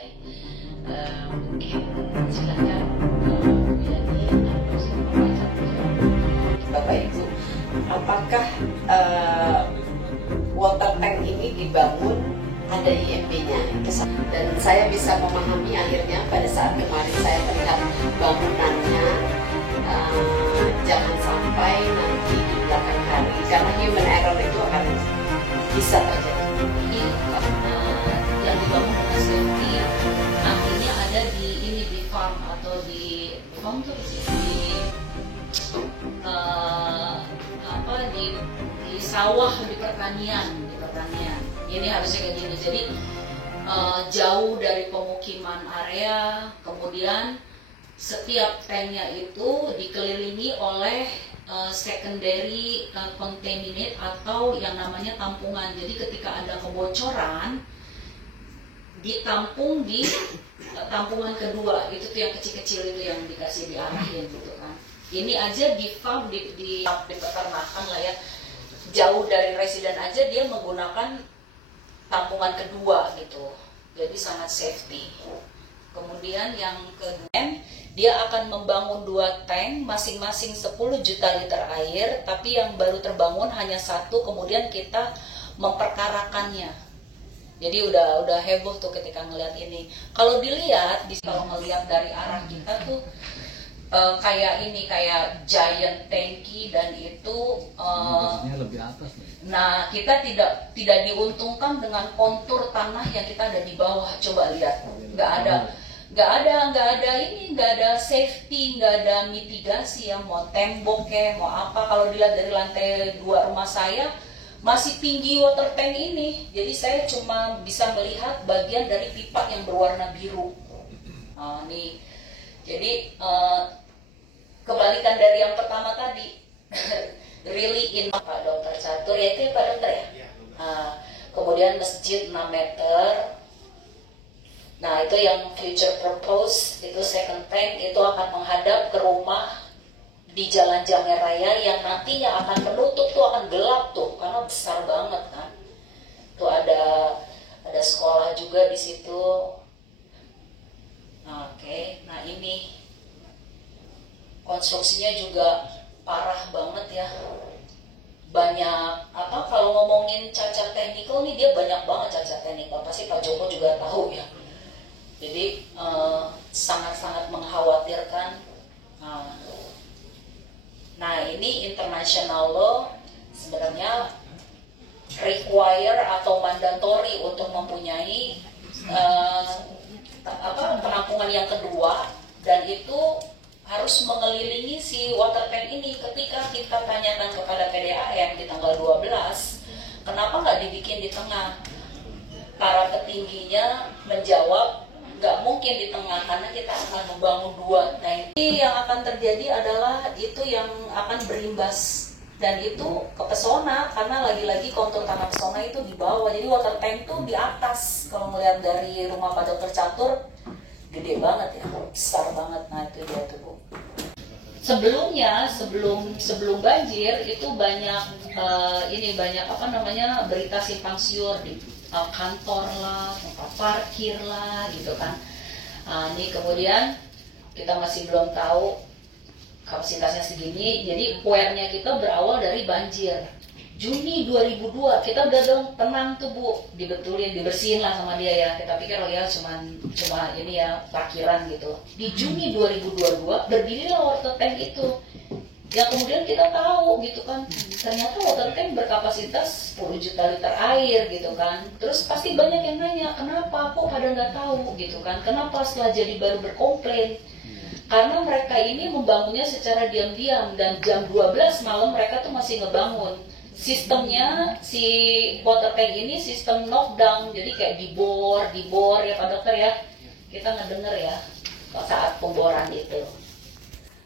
Mungkin silakan Bu Yani atau Supervisor Bapak Ibu, apakah water tank ini dibangun ada IMB-nya? Dan saya bisa memahami akhirnya pada saat kemarin saya melihat bangunannya, jangan sampai nanti di belakang hari, karena human error itu akan bisa terjadi. Yang dibangun dengan safety nantinya ada di farm atau di farm tuh di sawah, di pertanian. Ini harusnya kayak gini. Jadi jauh dari pemukiman area, kemudian setiap tanknya itu dikelilingi oleh secondary contaminate atau yang namanya tampungan. Jadi ketika ada kebocoran ditampung di tampungan kedua, itu tuh yang kecil-kecil itu yang dikasih diarahin gitu kan. Ini aja di farm di peternakan lah ya, jauh dari residen aja dia menggunakan tampungan kedua gitu, jadi sangat safety. Kemudian yang kedua, dia akan membangun 2 tank masing-masing 10 juta liter air, tapi yang baru terbangun hanya 1, kemudian kita memperkarakannya. Jadi udah heboh tuh ketika ngelihat ini. Kalau dilihat, kalau ngelihat dari arah kita tuh kayak giant tanki, dan itu lebih atas nih. Nah, kita tidak diuntungkan dengan kontur tanah yang kita ada di bawah. Coba lihat, nggak ada safety, nggak ada mitigasi ya, mau tembok mau apa. Kalau dilihat dari lantai 2 rumah saya masih tinggi water tank ini, jadi saya cuma bisa melihat bagian dari pipa yang berwarna biru. Nih, jadi kebalikan dari yang pertama tadi. Really in Pak Dokter Catur, ya itu ya Pak Dokter ya. Kemudian masjid 6 meter. Nah itu yang future propose, itu second tank, itu akan menghadap ke rumah di Jalan Jamer Raya yang nantinya akan menutup tuh, akan gelap tuh karena besar banget kan. Tuh ada sekolah juga di situ. Oke, nah ini konstruksinya juga parah banget ya. Banyak kalau ngomongin cacat teknikal nih, dia banyak banget cacat teknikal. Pasti Pak Joko juga tahu ya. Jadi sangat-sangat mengkhawatirkan. Nah ini international law sebenarnya require atau mandatory untuk mempunyai penampungan yang kedua, dan itu harus mengelilingi si water tank ini. Ketika kita tanyakan kepada PDAM di tanggal 12, kenapa nggak dibikin di tengah? Para petingginya menjawab, nggak mungkin di tengah karena kita akan membangun 2 tank. Yang akan terjadi adalah itu yang akan berimbas, dan itu ke pesona karena lagi-lagi kontur tanah pesona itu di bawah. Jadi water tank tuh di atas. Kalau melihat dari rumah Pak Dokter Catur, gede banget ya, besar banget. Nah itu dia tuh Bu. Sebelumnya, sebelum banjir itu banyak berita simpang siur di kantor lah, tempat parkir lah gitu kan. Ini kemudian kita masih belum tahu kapasitasnya segini, jadi puernya kita berawal dari banjir. Juni 2002 kita udah dong tenang tuh Bu, dibetulin, dibersihin lah sama dia ya. Kita pikir cuma ini ya parkiran gitu. Di Juni 2022 berdirilah water tank itu. Ya kemudian kita tahu gitu kan, ternyata water tank berkapasitas 10 juta liter air gitu kan. Terus pasti banyak yang nanya, kenapa kok pada nggak tahu gitu kan, kenapa setelah jadi baru berkomplain. Karena mereka ini membangunnya secara diam-diam, dan jam 12 malam mereka tuh masih ngebangun. Sistemnya si water tank ini sistem knockdown, jadi kayak dibor ya Pak Dokter ya. Kita ngedenger ya saat pemboran itu.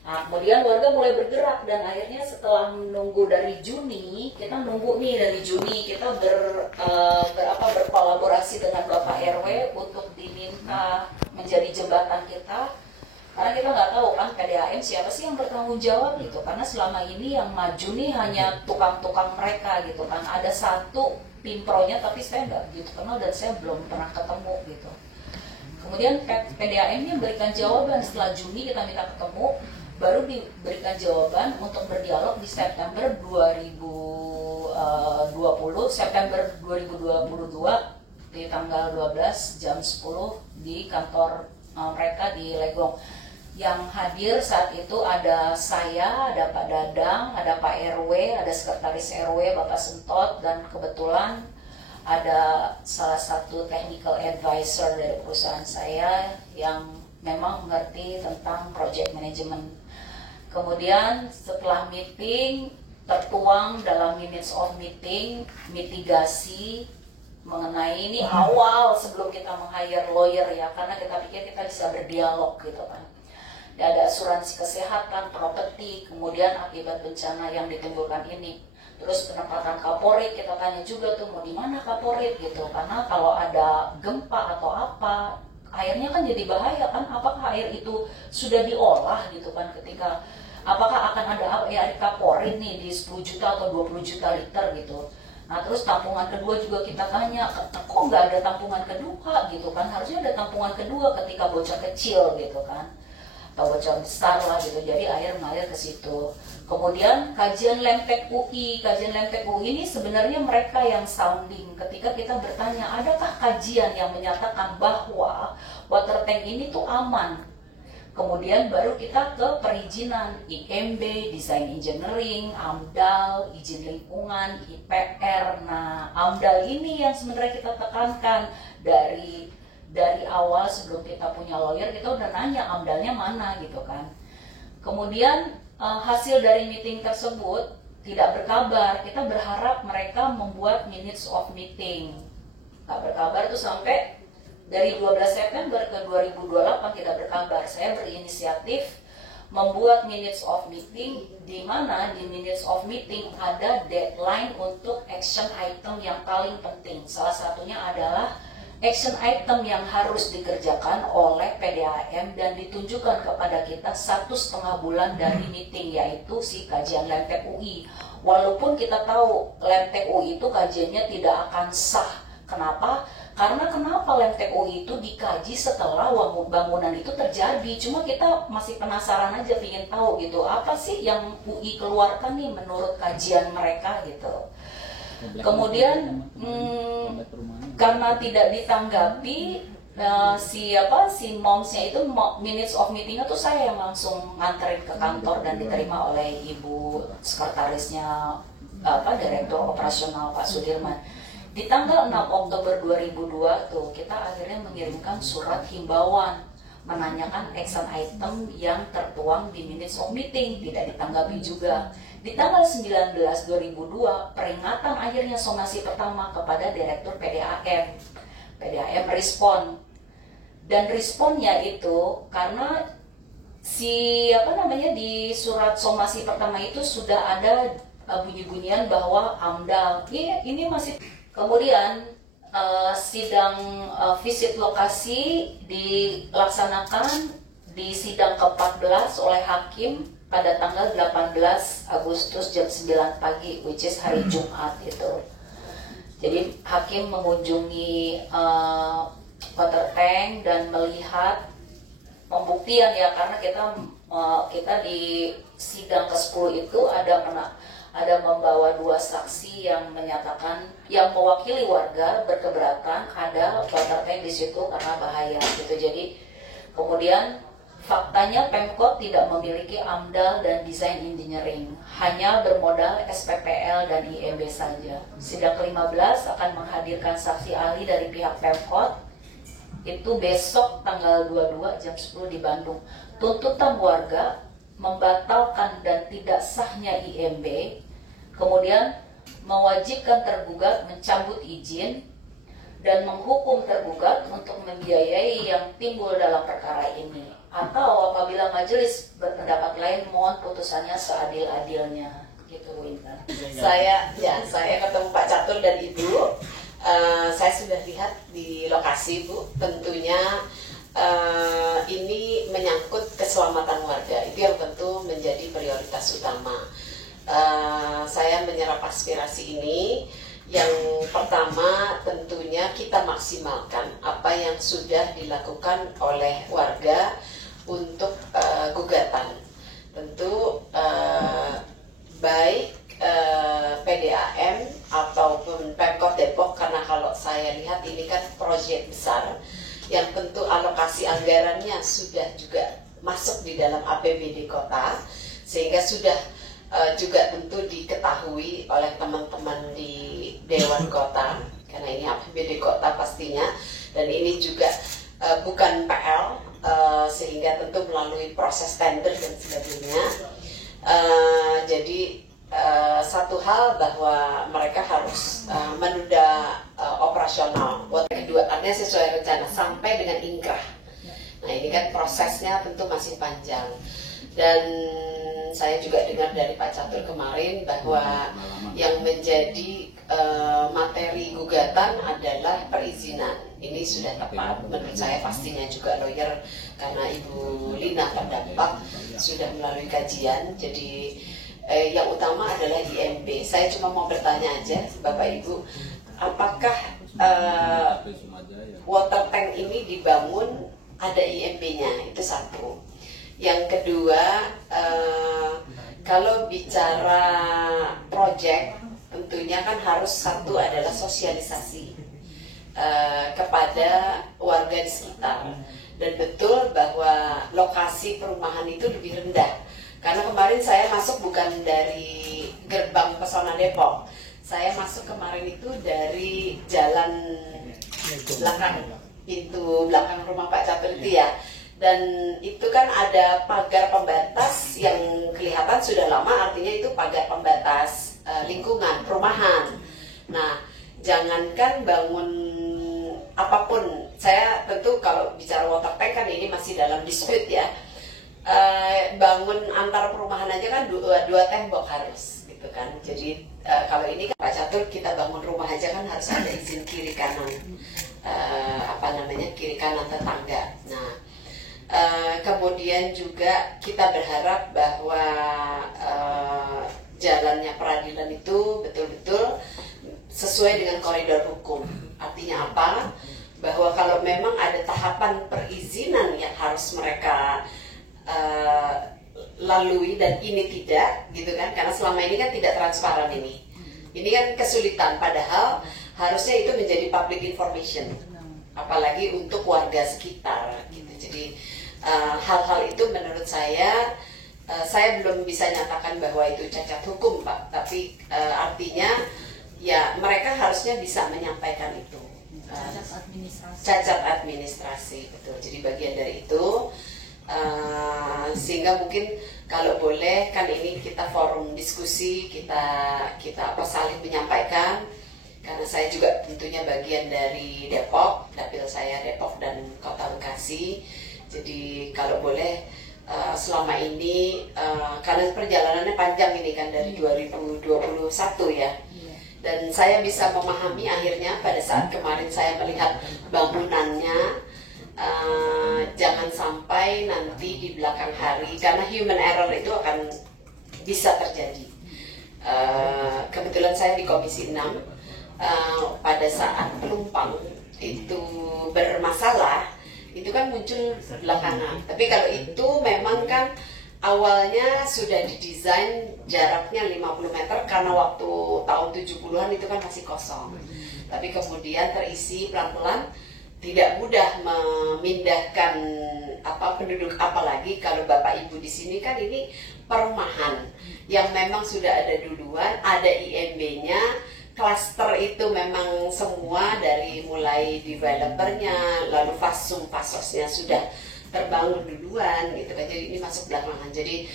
Nah, kemudian warga mulai bergerak, dan akhirnya setelah menunggu dari Juni, kita berkolaborasi dengan Bapak RW untuk diminta menjadi jembatan kita. Karena kita nggak tahu kan PDAM siapa sih yang bertanggung jawab gitu. Karena selama ini yang maju nih hanya tukang-tukang mereka gitu kan. Ada satu Pimpronya, tapi saya nggak gitu kenal dan saya belum pernah ketemu gitu. Kemudian PDAM-nya memberikan jawaban setelah Juni kita minta ketemu, baru diberikan jawaban untuk berdialog di September 2020, September 2022 di tanggal 12 jam 10 di kantor mereka di Legong. Yang hadir saat itu ada saya, ada Pak Dadang, ada Pak RW, ada Sekretaris RW Bapak Sentot, dan kebetulan ada salah satu technical advisor dari perusahaan saya yang memang mengerti tentang project management. Kemudian setelah meeting, tertuang dalam minutes of meeting, mitigasi mengenai ini awal sebelum kita meng-hire lawyer ya, karena kita pikir kita bisa berdialog gitu kan. Dan ada asuransi kesehatan, properti, kemudian akibat bencana yang ditimbulkan ini. Terus penempatan kaporit, kita tanya juga tuh mau di mana kaporit gitu, karena kalau ada gempa atau apa, airnya kan jadi bahaya kan, apakah air itu sudah diolah gitu kan, ketika apakah akan ada air kaporit nih di 10 juta atau 20 juta liter gitu. Nah terus tampungan kedua juga kita tanya, kok nggak ada tampungan kedua gitu kan, harusnya ada tampungan kedua ketika bocor kecil gitu kan, atau bocor besar lah gitu, jadi air mengalir ke situ. Kemudian kajian Lempek UI ini sebenarnya mereka yang sounding ketika kita bertanya, adakah kajian yang menyatakan bahwa water tank ini tuh aman? Kemudian baru kita ke perizinan, IMB, Design Engineering, AMDAL, izin lingkungan, IPR. Nah, AMDAL ini yang sebenarnya kita tekankan dari awal sebelum kita punya lawyer, kita udah nanya AMDALnya mana gitu kan. Kemudian hasil dari meeting tersebut tidak berkabar. Kita berharap mereka membuat minutes of meeting. Nggak berkabar tuh sampai dari 12 September ke 2028 tidak berkabar. Saya berinisiatif membuat minutes of meeting, di mana di minutes of meeting ada deadline untuk action item yang paling penting. Salah satunya adalah action item yang harus dikerjakan oleh PDAM dan ditunjukkan kepada kita 1,5 bulan dari meeting, yaitu si kajian Lempek UI. Walaupun kita tahu Lempek UI itu kajiannya tidak akan sah. Kenapa? Karena kenapa Lempek UI itu dikaji setelah bangunan itu terjadi. Cuma kita masih penasaran aja, ingin tahu gitu, apa sih yang UI keluarkan nih menurut kajian mereka gitu. Kemudian karena tidak ditanggapi, si momsnya itu minutes of meetingnya tuh saya yang langsung nganterin ke kantor dan diterima oleh ibu sekretarisnya direktur operasional Pak Sudirman. Di tanggal 6 Oktober 2002 tuh kita akhirnya mengirimkan surat himbauan menanyakan action item yang tertuang di minutes of meeting, tidak ditanggapi juga. Di tanggal 19 2002 peringatan akhirnya somasi pertama kepada Direktur PDAM. PDAM respon. Dan responnya itu karena di surat somasi pertama itu sudah ada bunyi-bunyian bahwa AMDAL ini masih. Kemudian sidang visit lokasi dilaksanakan di sidang ke-14 oleh hakim pada tanggal 18 Agustus jam 9 pagi, which is hari Jumat itu. Jadi hakim mengunjungi water tank dan melihat pembuktian ya, karena kita di sidang ke-10 itu ada membawa 2 saksi yang menyatakan, yang mewakili warga berkeberatan ada water tank di situ karena bahaya gitu. Jadi kemudian faktanya Pemkot tidak memiliki AMDAL dan Design Engineering, hanya bermodal SPPL dan IMB saja. Sidang ke-15 akan menghadirkan saksi ahli dari pihak Pemkot, itu besok tanggal 22 jam 10 di Bandung. Tuntutan warga membatalkan dan tidak sahnya IMB, kemudian mewajibkan tergugat mencabut izin dan menghukum tergugat untuk membiayai yang timbul dalam perkara ini. Atau apabila majelis berpendapat lain, mohon putusannya seadil-adilnya. Gitu, Winter. Saya ketemu Pak Catur dan Ibu. Saya sudah lihat di lokasi, Bu. Tentunya ini menyangkut keselamatan warga. Itu yang tentu menjadi prioritas utama. Saya menyerap aspirasi ini Yang pertama tentunya kita maksimalkan apa yang sudah dilakukan oleh warga untuk gugatan. Tentu baik PDAM ataupun Pemkot Depok, karena kalau saya lihat ini kan proyek besar yang tentu alokasi anggarannya sudah juga masuk di dalam APBD kota, sehingga sudah juga tentu diketahui oleh teman-teman di Dewan Kota, karena ini APBD kota pastinya, dan ini juga bukan PL, sehingga tentu melalui proses tender dan sebagainya. Jadi satu hal bahwa mereka harus menunda operasional. Kedua, artinya sesuai rencana sampai dengan ingkrah. Nah ini kan prosesnya tentu masih panjang. Dan saya juga dengar dari Pak Catur kemarin bahwa yang menjadi materi gugatan adalah perizinan. Ini sudah tepat menurut saya, pastinya juga lawyer karena Ibu Lina terdampak sudah melalui kajian. Jadi yang utama adalah IMB. Saya cuma mau bertanya aja Bapak Ibu, apakah water tank ini dibangun ada IMB-nya? Itu satu. Yang kedua, kalau bicara proyek, tentunya kan harus satu adalah sosialisasi kepada warga di sekitar. Dan betul bahwa lokasi perumahan itu lebih rendah. Karena kemarin saya masuk bukan dari gerbang Pesona Depok, saya masuk kemarin itu dari jalan belakang, pintu belakang rumah Pak Catur itu ya. Dan itu kan ada pagar pembatas yang kelihatan sudah lama, artinya itu pagar pembatas lingkungan, perumahan. Nah, jangankan bangun apapun, saya tentu kalau bicara water tank kan ini masih dalam dispute ya. Bangun antar perumahan aja kan dua tembok harus gitu kan. Jadi kalau ini kan Pak Catur, kita bangun rumah aja kan harus ada izin kiri kanan kiri kanan tetangga. Nah kemudian juga kita berharap bahwa jalannya peradilan itu betul-betul sesuai dengan koridor hukum. Artinya apa? Bahwa kalau memang ada tahapan perizinan yang harus mereka lalui dan ini tidak, gitu kan? Karena selama ini kan tidak transparan ini. Ini kan kesulitan, padahal harusnya itu menjadi public information, apalagi untuk warga sekitar, gitu. Jadi hal-hal itu menurut saya belum bisa nyatakan bahwa itu cacat hukum, Pak. Tapi artinya ya mereka harusnya bisa menyampaikan itu. Cacat administrasi, betul. Jadi bagian dari itu. Sehingga mungkin kalau boleh kan ini kita forum diskusi, kita saling menyampaikan, karena saya juga tentunya bagian dari Depok, dapil saya Depok dan Kota Bekasi. Jadi kalau boleh selama ini karena perjalanannya panjang ini kan dari 2021 ya, dan saya bisa memahami akhirnya pada saat kemarin saya melihat bangunannya. Jangan sampai nanti di belakang hari, karena human error itu akan bisa terjadi. Kebetulan saya di Komisi 6, pada saat penumpang itu bermasalah, itu kan muncul belakangan. Tapi kalau itu memang kan awalnya sudah didesain jaraknya 50 meter, karena waktu tahun 70-an itu kan masih kosong. Tapi kemudian terisi pelan-pelan. Tidak mudah memindahkan penduduk, apalagi kalau Bapak Ibu di sini kan ini perumahan yang memang sudah ada duluan, ada IMB-nya, klaster itu memang semua dari mulai developernya, lalu fasum fasosnya sudah terbangun duluan gitu kan. Jadi ini masuk belakangan. Jadi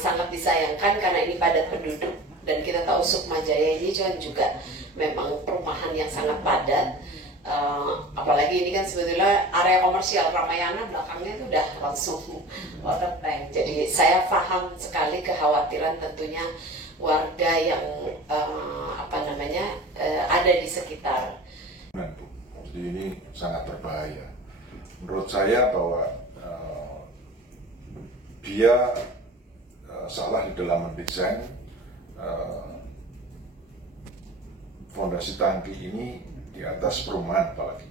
sangat disayangkan karena ini padat penduduk, dan kita tahu Sukma Jaya ini juga memang perumahan yang sangat padat. Apalagi ini kan sebetulnya area komersial, Ramayana belakangnya itu udah langsung water tank. Jadi saya paham sekali kekhawatiran tentunya warga yang ada di sekitar. Jadi ini sangat berbahaya. Menurut saya bahwa dia salah di dalam mendesain fondasi tangki ini di atas perumahan apalagi.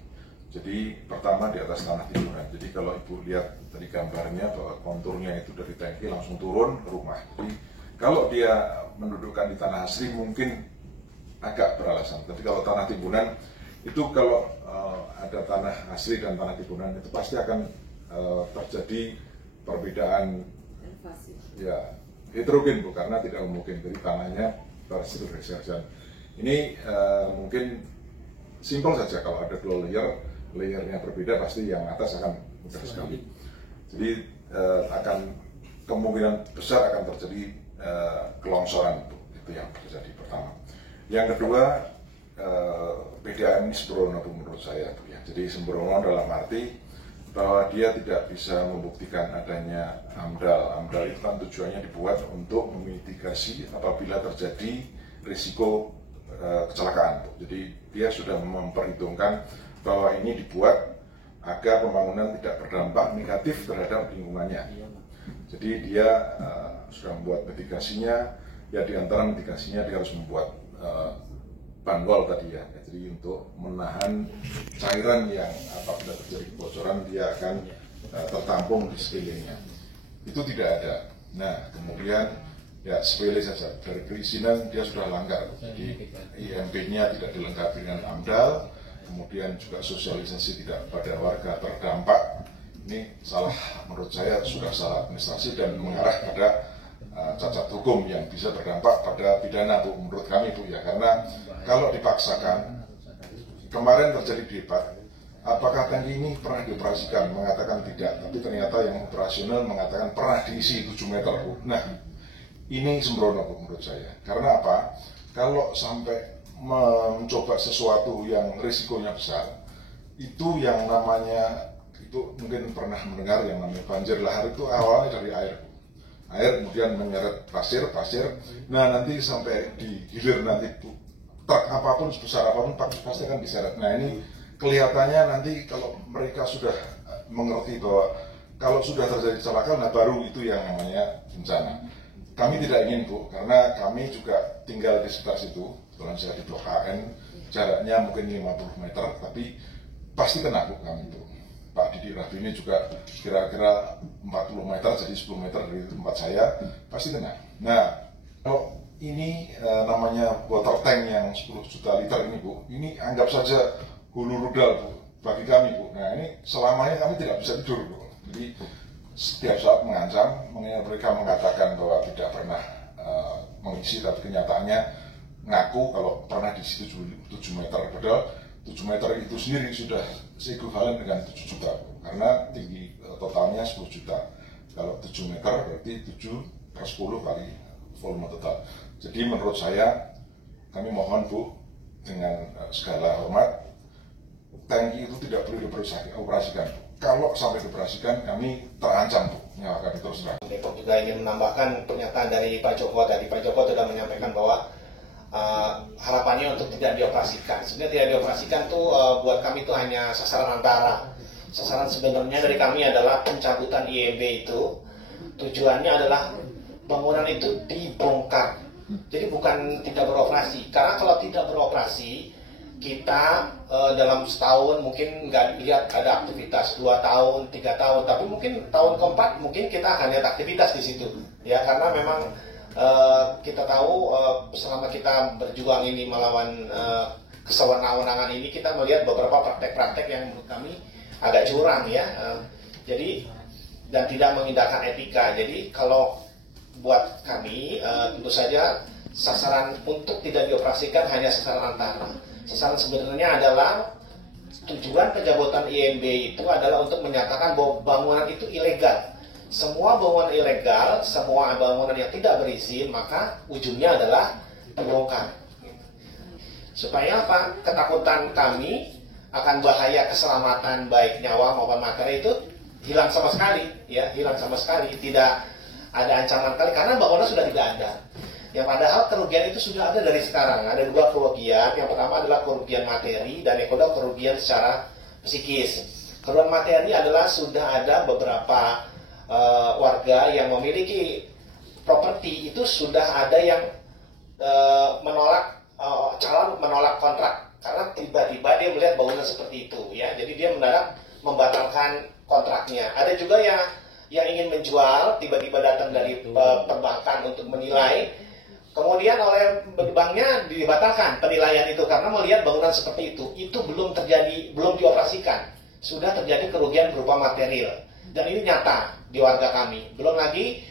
Jadi pertama di atas tanah timbunan. Jadi kalau Ibu lihat tadi gambarnya bahwa konturnya itu dari tangki langsung turun ke rumah. Jadi kalau dia mendudukkan di tanah asli mungkin agak beralasan. Tapi kalau tanah timbunan itu kalau ada tanah asli dan tanah timbunan itu pasti akan terjadi perbedaan ya heterogen Bu, karena tidak homogen. Jadi tanahnya bergeser. Ini mungkin simpel saja, kalau ada dua layernya berbeda pasti yang atas akan mudah sekali. Jadi akan kemungkinan besar akan terjadi kelongsoran, itu yang terjadi pertama. Yang kedua, PDAM ini sembrono menurut saya, ya. Jadi sembrono dalam arti bahwa dia tidak bisa membuktikan adanya AMDAL. AMDAL itu kan tujuannya dibuat untuk memitigasi apabila terjadi risiko kecelakaan. Jadi dia sudah memperhitungkan bahwa ini dibuat agar pembangunan tidak berdampak negatif terhadap lingkungannya. Jadi dia sudah membuat mitigasinya, ya di antara mitigasinya dia harus membuat bandwal tadi ya. Jadi untuk menahan cairan yang apabila terjadi kebocoran dia akan tertampung di sekelilingnya. Itu tidak ada. Nah kemudian ya sepele saja, dari perizinan dia sudah langgar. Jadi IMB-nya tidak dilengkapi dengan AMDAL, kemudian juga sosialisasi tidak pada warga terdampak. Ini salah, menurut saya sudah salah administrasi dan mengarah pada cacat hukum yang bisa berdampak pada pidana Bu, menurut kami Bu ya. Karena kalau dipaksakan, kemarin terjadi debat apakah tangki ini pernah dioperasikan, mengatakan tidak, tapi ternyata yang operasional mengatakan pernah diisi 7 meter Bu. Nah ini sembrono Bu menurut saya. Karena apa? Kalau sampai mencoba sesuatu yang risikonya besar, itu yang namanya, itu mungkin pernah mendengar yang namanya banjir lahar, itu awalnya dari air. Air kemudian menyeret pasir. Nah nanti sampai di hilir nanti truk apapun sebesar apapun pasti akan diseret. Nah ini kelihatannya nanti kalau mereka sudah mengerti bahwa kalau sudah terjadi kecelakaan, nah baru itu yang namanya bencana. Kami tidak ingin Bu, karena kami juga tinggal di sekitar situ. Kebetulan saya di Blok AN, jaraknya mungkin 50 meter, tapi pasti kena Bu kami itu. Pak Didi Rabi ini juga kira-kira 40 meter, jadi 10 meter dari tempat saya, pasti kena. Nah, kalau ini namanya water tank yang 10 juta liter ini Bu, ini anggap saja hulu rudal Bu, bagi kami Bu. Nah ini selamanya kami tidak bisa tidur Bu. Jadi setiap saat mengancam, mereka mengatakan bahwa tidak pernah mengisi, tapi kenyataannya ngaku kalau pernah di situ 7 meter, padahal 7 meter itu sendiri sudah seekuivalen dengan 7 juta, karena tinggi totalnya 10 juta. Kalau 7 meter berarti 7/10 kali volume total. Jadi menurut saya, kami mohon Bu, dengan segala hormat, tangki itu tidak perlu dioperasikan. Kalau sampai dioperasikan, kami terancam Bu, nyawa kami terus terang. Depok juga ingin menambahkan pernyataan dari Pak Joko tadi. Pak Joko sudah menyampaikan bahwa harapannya untuk tidak dioperasikan. Sebenarnya tidak dioperasikan tuh buat kami itu hanya sasaran antara. Sasaran sebenarnya dari kami adalah pencabutan IMB itu tujuannya adalah bangunan itu dibongkar. Jadi bukan tidak beroperasi. Karena kalau tidak beroperasi, kita dalam setahun mungkin nggak lihat ada aktivitas, 2 tahun, 3 tahun, tapi mungkin tahun keempat mungkin kita akan lihat aktivitas di situ. Ya karena memang kita tahu selama kita berjuang ini melawan kesewenang-wenangan ini, kita melihat beberapa praktek-praktek yang menurut kami agak curang ya. Jadi dan tidak mengindahkan etika. Jadi kalau buat kami tentu saja sasaran untuk tidak dioperasikan hanya sasaran antara. Sasaran sebenarnya adalah tujuan pencabutan IMB itu adalah untuk menyatakan bahwa bangunan itu ilegal. Semua bangunan ilegal, semua bangunan yang tidak berizin, maka ujungnya adalah terbongkar. Supaya apa? Ketakutan kami akan bahaya keselamatan baik nyawa maupun materi itu hilang sama sekali, ya, hilang sama sekali. Tidak ada ancaman kali karena bangunan sudah tidak ada. Yang padahal kerugian itu sudah ada dari sekarang. Ada 2 kerugian. Yang pertama adalah kerugian materi dan yang kedua kerugian secara psikis. Kerugian materi adalah sudah ada beberapa warga yang memiliki properti itu sudah ada yang menolak calon menolak kontrak karena tiba-tiba dia melihat bangunan seperti itu ya. Jadi dia mendadak membatalkan kontraknya. Ada juga yang ingin menjual, tiba-tiba datang dari perbankan untuk menilai, kemudian oleh banknya dibatalkan penilaian itu karena melihat bangunan seperti itu belum terjadi, belum dioperasikan, sudah terjadi kerugian berupa material, dan ini nyata di warga kami. Belum lagi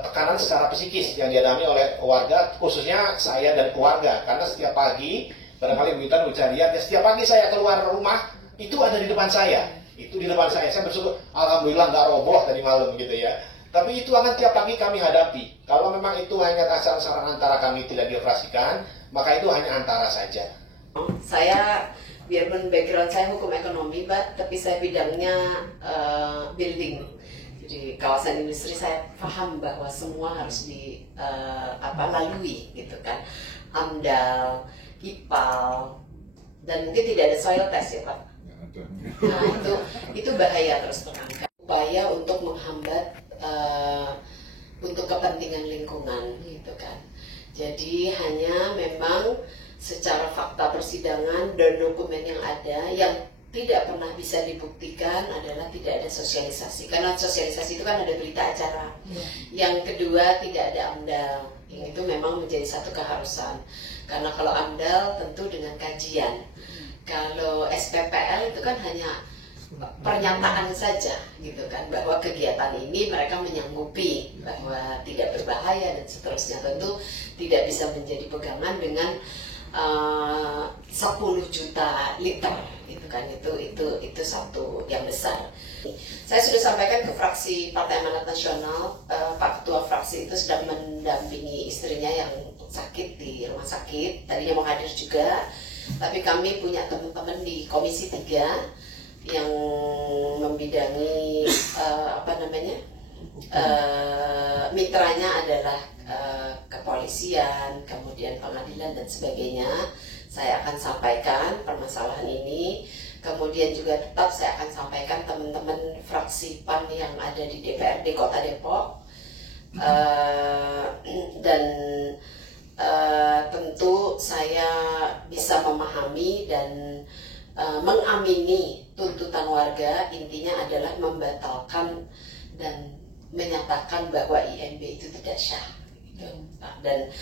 tekanan secara psikis yang dialami oleh warga, khususnya saya dan keluarga, karena setiap pagi, barangkali Bu Yutan bisa lihat ya, setiap pagi saya keluar rumah itu ada di depan saya. Itu di depan saya bersyukur, alhamdulillah nggak roboh tadi malam gitu ya. Tapi itu akan tiap pagi kami hadapi. Kalau memang itu hanya sasaran antara kami tidak dioperasikan, maka itu hanya antara saja. Saya biarpun background saya hukum ekonomi, Mbak, tapi saya bidangnya building. Jadi kawasan industri saya paham bahwa semua harus lalui gitu kan. AMDAL, IPAL, dan mungkin tidak ada soil test ya Pak. Nah itu bahaya terus terang. Upaya untuk menghambat untuk kepentingan lingkungan gitu kan. Jadi hanya memang secara fakta persidangan dan dokumen yang ada yang tidak pernah bisa dibuktikan adalah tidak ada sosialisasi. Karena sosialisasi itu kan ada berita acara. Yang kedua tidak ada AMDAL. Yang itu memang menjadi satu keharusan. Karena kalau AMDAL tentu dengan kajian. Kalau SPPL itu kan hanya pernyataan saja gitu kan, bahwa kegiatan ini mereka menyanggupi bahwa tidak berbahaya dan seterusnya. Tentu tidak bisa menjadi pegangan dengan 10 juta liter gitu kan. Itu satu yang besar. Saya sudah sampaikan ke fraksi Partai Amanat Nasional, Pak Ketua fraksi itu sedang mendampingi istrinya yang sakit di rumah sakit, tadinya mau hadir juga. Tapi kami punya teman-teman di Komisi 3 yang membidangi mitranya adalah kepolisian, kemudian pengadilan dan sebagainya. Saya akan sampaikan permasalahan ini. Kemudian juga tetap saya akan sampaikan teman-teman fraksi PAN yang ada di DPRD Kota Depok. Dan tentu saya bisa memahami dan mengamini tuntutan warga, intinya adalah membatalkan dan menyatakan bahwa IMB itu tidak syah gitu. Dan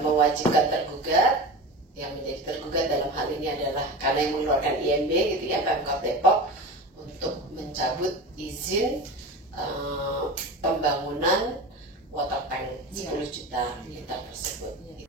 mewajibkan tergugat, yang menjadi tergugat dalam hal ini adalah karena yang mengeluarkan IMB gitu ya, Pemkab Depok, untuk mencabut izin pembangunan water tank 10 juta liter tersebut.